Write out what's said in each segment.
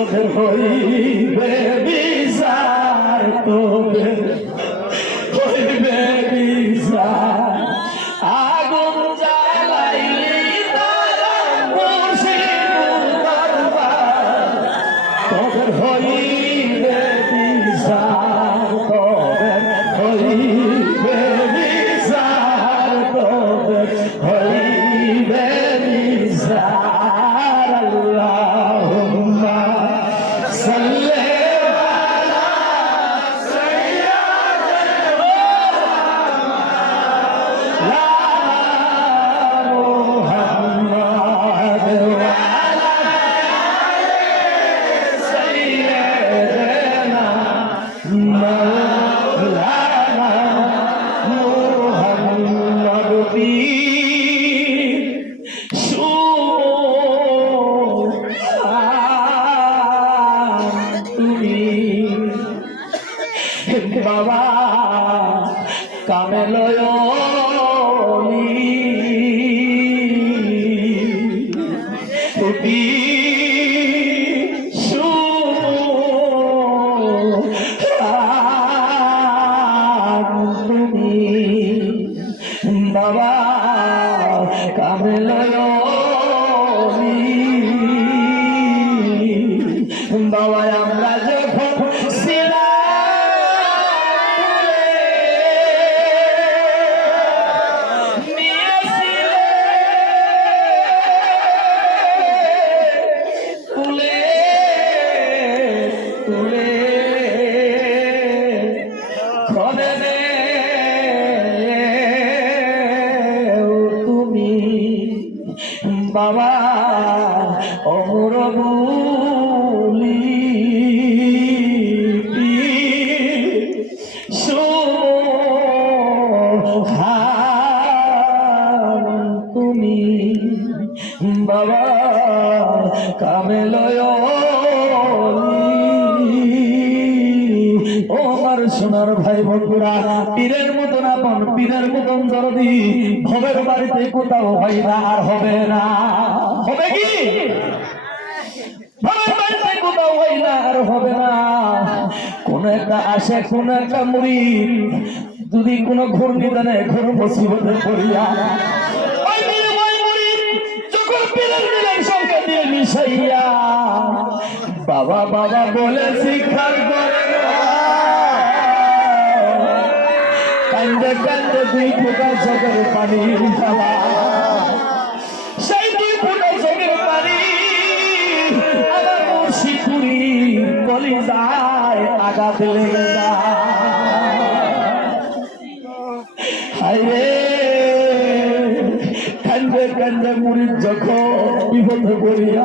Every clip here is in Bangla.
তোদের হইবে বিচার তোদের বাবা বাবা ও আমার সোনার ভাই বন্ধুরা, পীরের মতন আপন, পীরের মতন দরদি, ভবের বাড়িতে কোথাও হয় না আর হবে না। হবে কি? কোন একটা আসে, কোন একটা মুড়ি। যদি কোনো ঘূর্ণিদানে ঘোর মুসিবতে পড়িয়া মিশাইয়া বাবা বাবা বলে শিক্ষা করে কান্দে কান্দে দুই ফোঁটা পানি বলি যায়। কান্দে কান্দে মুড়ির যখন বিপদে পড়িয়া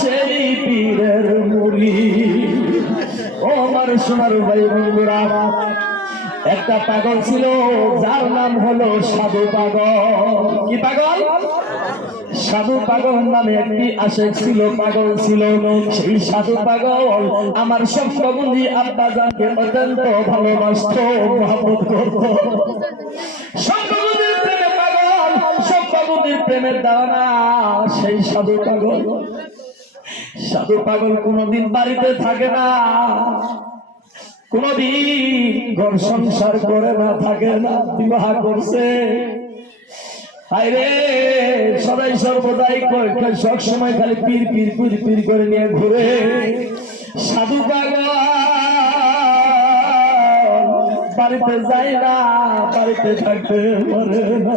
সেই পীরের মুড়ি। ও আমার সোনার ভাই বন্ধুরা, একটা পাগল ছিল, যার নাম হলো সাধু পাগল। কি পাগল? সাধু পাগল নামে একটি আশেক ছিল, পাগল ছিল। সেই সাধু পাগল আমার সপ্তবন্ধী আব্বা জানকে অত্যন্ত ভালোবাসত মহাপত করত সপ্তবন্ধীর প্রেমে পাগল সপ্তবন্ধীর প্রেমের দানা, সেই সাধু পাগল। সাধু পাগল কোনোদিন বাড়িতে থাকে না। কোনদিন ঘর সংসার করে না, থাকে না, বিবাহ করছে। আরে সদাই সর্বদাই সব সময় খালি পীর পীর পীর পীর করে নিয়ে ঘুরে। সাধু পাগল, বাড়িতে যায় না, বাড়িতে থাকতে পারে না।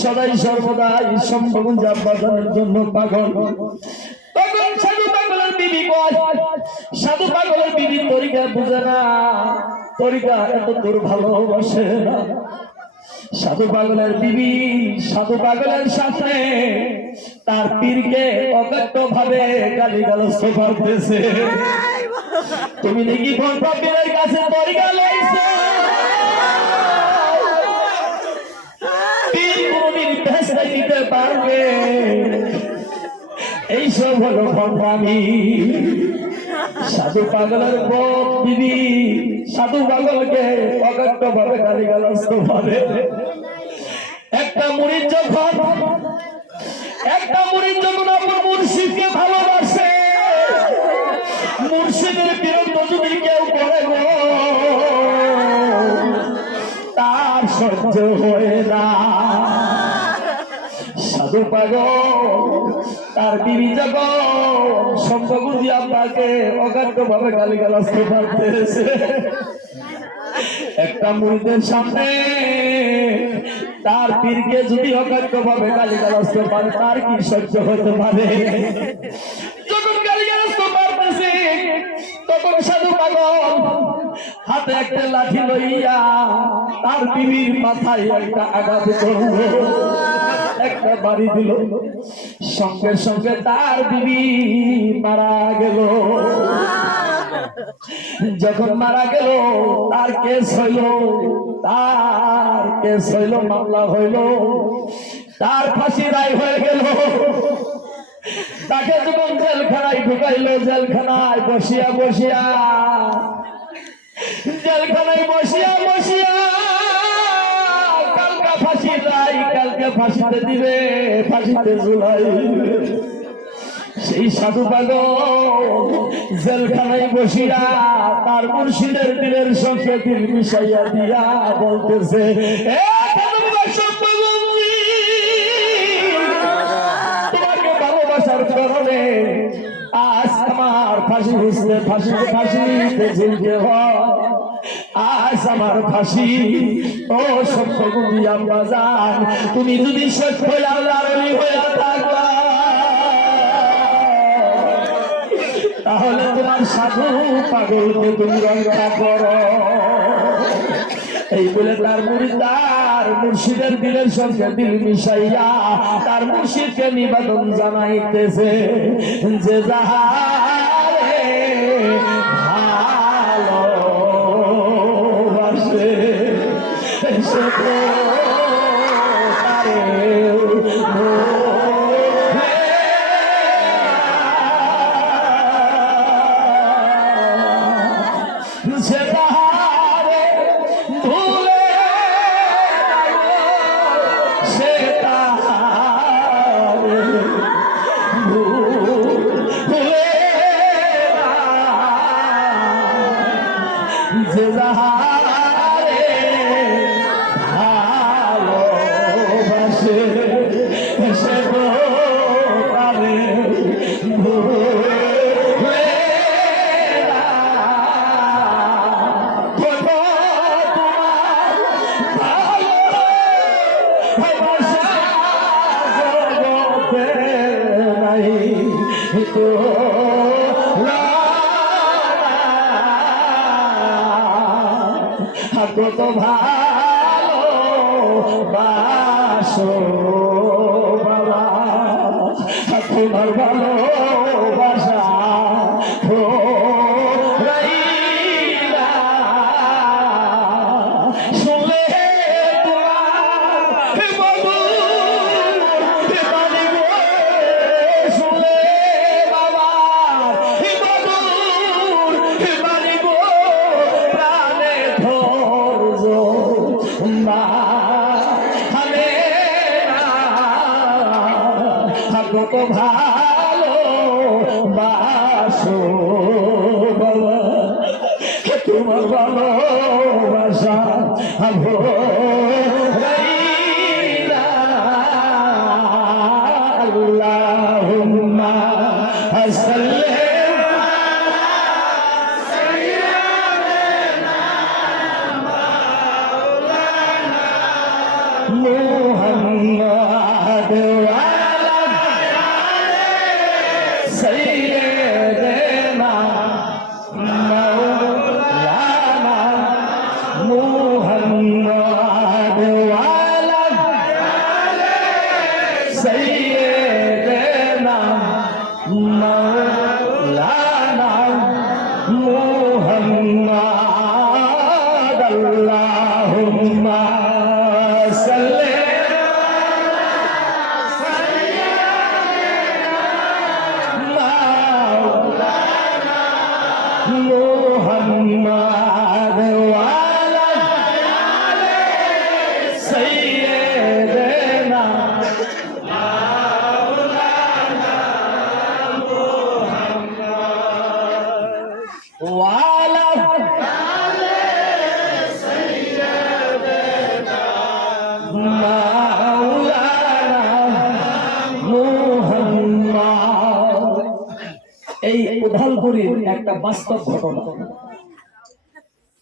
সদাই সর্বদাই সম্ভব বাজানোর জন্য পাগল। তখন সাধু পাগলের বিবি সাধু পাগলের বিবি বুঝে না। এত ভালোবাসে না। সাধু পাগলের বিবি, সাধু পাগলের তার পীরকে অকট্য ভাবে গালি গালস্ত করতেছে তুমি নাকি ঘণ্টা পীরের কাছে তরিকা পীর কোনদিন দিতে পারবে? এইসব হলো ভণ্ডামি সাধু পাগলের বোধ দিদি সাধু পাগলকে অগত্য ভাবে গালি গালাস্ত ভাবে একটা মুড়ির যখন একটা মুড়ির যখন আপনার মুর্শিদকে ভালোবাসে। মুর্শিদের বিরুদ্ধ যদি কেউ করে তার সহ্য হয় না। সাধু পাগল তার বিবি যখন সম্পগুজি আপনাকে অগাধ্য ভাবে গালি গালাস্তে পারতেছে একটা মুড়িদের সামনে তার পীরকে যদি অকার্য ভাবে গালি গালাস্তে পারে, তার কি সহ্য হতে পারে? যখন গালি গালাস্ত পারতেছে, তখন সাধু পাগল হাতে একটা লাঠি লইয়া তার বিবির মাথায় একটা আঘাত করল। একটা বাড়ি দিল। সঙ্গে সঙ্গে তার বিবি মারা গেল। যখন মারা গেল, তার কেস হইল। তার কেস হইল, মামলা হইল। তার ফাঁসি রায় হয়ে গেল। তাকে যখন জেলখানায় ঢুকাইলো, জেলখানায় বসিয়া বসিয়া, জেলখানায় বসিয়া রায় ফাঁসিতে দিবে ফাঁসিতে ঝুলাই সেই সাধু পাগল বসিয়া তার মুর্শিদের দিনের সঙ্গে মিশাইয়া দিয়া বলতেছে "এ কাদম্বা সম্পগন্ডি, তোমাকে ভালোবাসার কারণে আজ আমার ফাঁসি বুঝতে ফাঁসি ফাঁসি হয়। আজ আমার ফাঁসি। ও সত্য আমরা যান তুমি যদি সত্য আল্লাহর হইয়া থাকবা, তাহলে তোমার সাধু পাগলকে তুমি রক্ষা করো। এই বলে তার মুরিদার মুর্শিদের দিলের সঙ্গে দিল মিশাইয়া, তার মুর্শিদকে নিবেদন জানাইতেছে যে যাহারে Oh, ভালোবাসা আল্লাহুম্মা এই উধালপুরের একটা বাস্তব ঘটনা।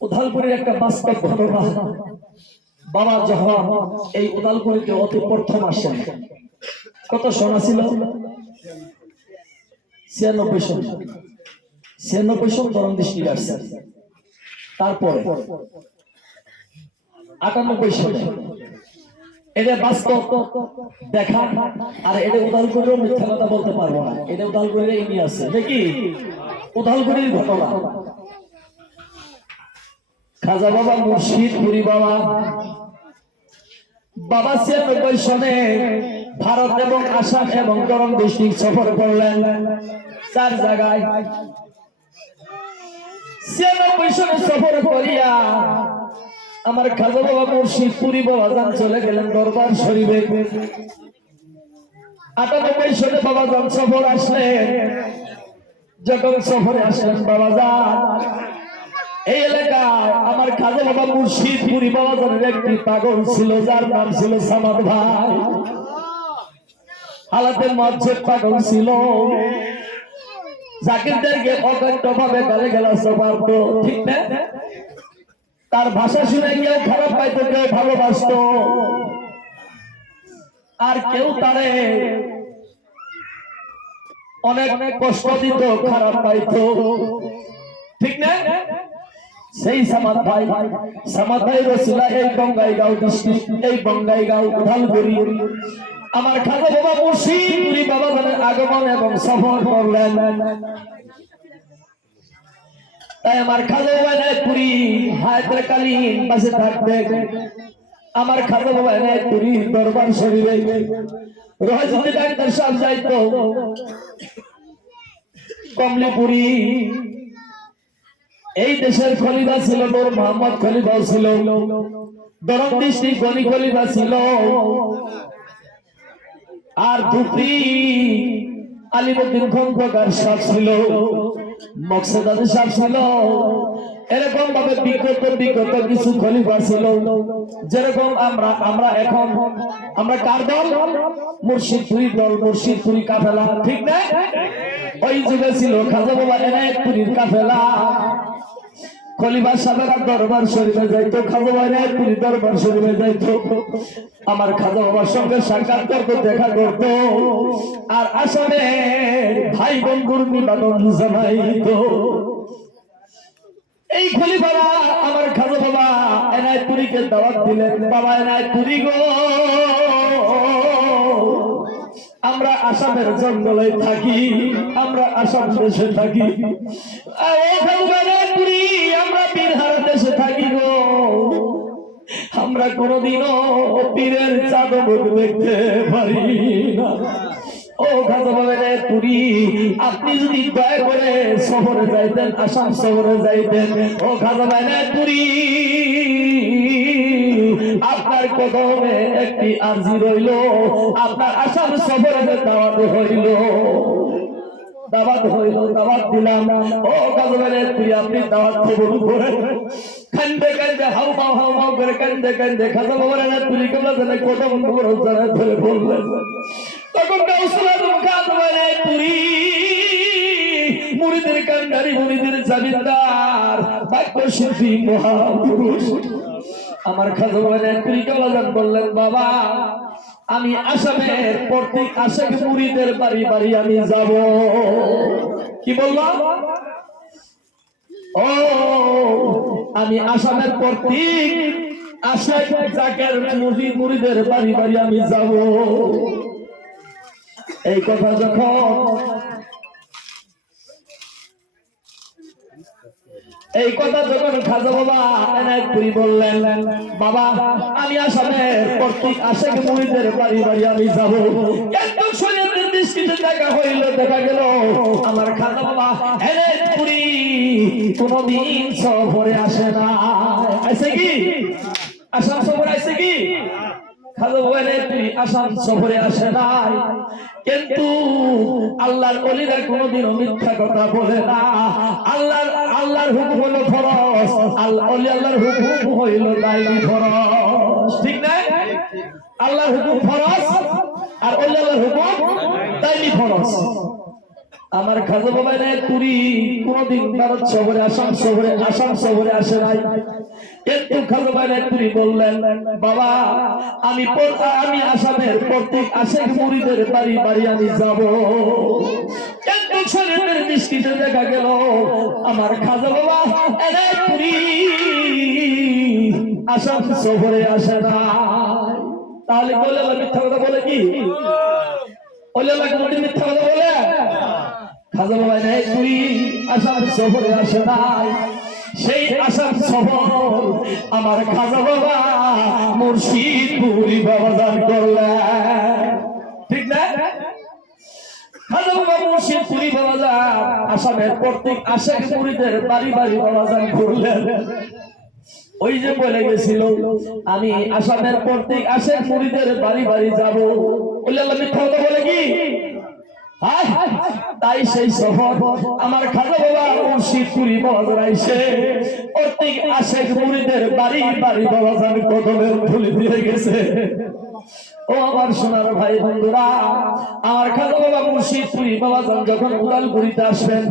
উধালপুরের একটা বাস্তব ঘটনা। বাবা যখন এই উদালপুরীতে অতি প্রথম আসেন, কত সোনা ছিল? ছিয়ানব্বই সন। ছিয়ানব্বই সন গরম দৃষ্টি আসছে। তারপরে আটানব্বই সনে। এটা বাস্তব দেখা, আর এটা উদালপুরের মিথ্যা কথা বলতে পারব না। এটা উদালপুরের এগিয়ে আছে। নাকি উদালপুরের ঘটনা। খাজা বাবা মুর্শিদ পুরি বাবা বাবা ছিয়ানব্বই সনে ভারত এবং আসাম এবং গরম ডিস্ট্রিক্ট সফর করলেন। চার জায়গায়। ছিয়ানব্বই সনে সফর করিয়া আমার খাজা বাবা মুর্শিদ পুরি বাবা যান চলে গেলেন দরবার শরীফে। আটানব্বই সনে বাবা যান সফর আসলেন। যখন সফরে আসলেন বাবা যান এই এলাকায় আমার খাজা বাবা মুর্শিদ পুরি একটি পাগল ছিল, যার নাম ছিল সামাদ ভাই। হালাতের মধ্যে পাগল ছিল। জাকিরদেরকে অকট্য ভাবে গালে গেলা পারত ঠিক না? তার ভাষা শুনে কেউ খারাপ পাইতো, কেউ ভালোবাসত। আর কেউ তারে অনেক অনেক কষ্ট দিত, খারাপ পাইতো। ঠিক না? সেই সামাদ ভাই সামাদ ভাই রসিলা এই বঙ্গাইগাঁও ডিস্ট্রিক্ট এই বঙ্গাইগাঁও উধালপুরি আমার খাজা বাবা মুর্শিদ বাবা আগমন এবং সফর করলেন। তাই আমার খাজা বাবা নায়কপুরি হায়দ্র কালীন বাসে থাকবে। আমার খাজা বাবা নায়কপুরি দরবার শরীরে। রহস্য ডাক্তার সাহেব যাইতো, কমলিপুরি এই দেশের খলিফা ছিল তোর মোহাম্মদ খলিফা ছিল। দরম ডিস্ট্রিক্ট গনি খলিফা ছিল। আর দুটি আলিমুদ্দিন খন্দকার সাহেব ছিল। মকসদ আলী সাহেব ছিল। এরকম ভাবে বিগত বিগত কিছু খলিফা ছিল। যেরকম আমরা আমরা এখন, আমরা কার দল? মুর্শিদপুরি দল, মুর্শিদপুরি কাফেলা, ঠিক না? ওই যুগে ছিল খাজা বাবা এনায়তপুরীর কাফেলা। খলিফা সাহেবের দরবার যাইতো খাজা বাবা দরবার যাইতো। আমার খাজা বাবার সঙ্গে সাক্ষাৎ করতো, দেখা করতো। আর আসামে ভাই বন্ধুর নিবাদন জানাইতো। এই খলিফারা আমার খাজা বাবা এনায়তপুরীকে দাওয়াত দিলেন। বাবা এনায়তপুরী গো। আমরা আসামের জঙ্গলে থাকি, আমরা আসাম দেশে থাকি। আমরা বিহার দেশে থাকি গো। আমরা কোনোদিনও পীরের চাঁদমুখ দেখতে পারি না। ও খাজা পুরি আপনি যদি দয়া করে শহরে যাইতেন, আসাম শহরে যাইতেন, ও খাজা পুরি আপনার কদমে একটি আর্জি রইল, আপনার আসাম শহরে দাওয়াত হইল দাওয়াত হইল, দাওয়াত দিলাম। ও কাজবারে তুই আপনি দাওয়াত কবুল করে কান্দে কান্দে হাউ হাউ হাউ হাউ করে কান্দে কান্দে খাজা বাবারে না তুই কেমন জানে কদম করে ধরে ধরে বললেন তখন কাউসুলা কাজবারে পুরি মুড়িদের কান্ডারি মুড়িদের জামিনদার বাক্য শিল্পী মহাপুরুষ আমার খাজা বাবারে তুই কেমন বললেন বাবা? আমি আসামের প্রত্যেক আশেক মুড়িদের বাড়ি বাড়ি আমি যাব। কি বললাম ও আমি আসামের প্রত্যেক আশেক জাকের মুড়ি মুড়িদের বাড়ি বাড়ি আমি যাব। এই কথা যখন এই কথা যখন খাজা বাবা এনায়তপুরি বললেন, বাবা, আমি আসামের প্রত্যেক আশেক মুড়িদের বাড়ি বাড়ি আমি যাব। একদম শরীরের দৃষ্টিতে দেখা হইল, দেখা গেল আমার খাজা বাবা কোনদিন সফরে আসে না। আসে কি? আসাম সফরে আসে কি? খাজা বাবা এনায়তপুরি আসাম সফরে আসে নাই। কিন্তু আল্লাহর অলিরা কোনোদিনও মিথ্যা কথা বলে না। আল্লাহর আল্লাহর হুকুম হলো ফরজ। আল্লাহ অলি আল্লাহর হুকুম হইল দাইনি ফরজ। ঠিক না আল্লাহর হুকুম ফরজ আর অলি আল্লাহর হুকুম দাইনি ফরজ। আমার খাজা বাবা নাই তুরি কোনদিন ভারত শহরে, আসাম শহরে আসাম শহরে আসে নাই। একটু খাজা বাবা নাই তুরি বললেন, বাবা, আমি পর- আমি আসামের প্রত্যেক আশেক মুড়িদের বাড়ি বাড়ি আমি যাব। একটু ছেলেদের দৃষ্টিতে দেখা গেল, আমার খাজা বাবা, এনে তুরি আসাম শহরে আসে না তাহলে বলে মিথ্যা কথা বলে কি? কথা বলে? আসাম সেই আসাম আমার বাবা খাজা বাবা আসামের প্রত্যেক আশেক মুড়িদের বাড়ি বাড়ি বাবা দান করলেন। ওই যে বলে গেছিল, আমি আসামের প্রত্যেক আশেক মুড়িদের বাড়ি বাড়ি যাব। তাই সেই শহর আমার খাজা বাবা মুর্শিদপুরি বাজার আইসে। প্রত্যেক আশেক মুড়িদের বাড়ি বাড়ি বাবা কদমের দিয়ে গেছে। ও আমার সোনার ভাই বন্ধুরা, আমার খাজা বাবা মুর্শিদপুরি বাবা যান যখন উদালপুরিতে আসবেন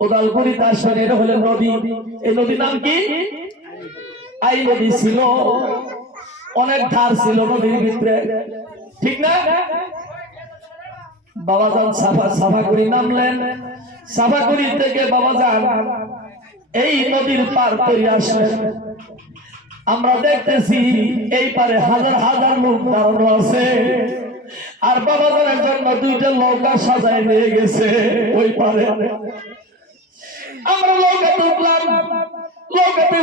উদালপুরিতে আসবেন, এটা হলেন নদী। এই নদীর নাম কি? আই নদী ছিল। অনেক ধার ছিল নদীর ভিতরে। ঠিক না? বাবাজান সাফা সাফাগুড়ি নামলেন। সাফাগুড়ি থেকে বাবাজান এই নদীর পার করে আসলেন। আমরা দেখতেছি এই পারে হাজার হাজার লোক দাঁড়ানো আছে। আর বাবাজানের জন্য দুইটা নৌকা সাজায় নিয়ে গেছে ওই পারে। আমরা নৌকা তুললাম নৌকাতে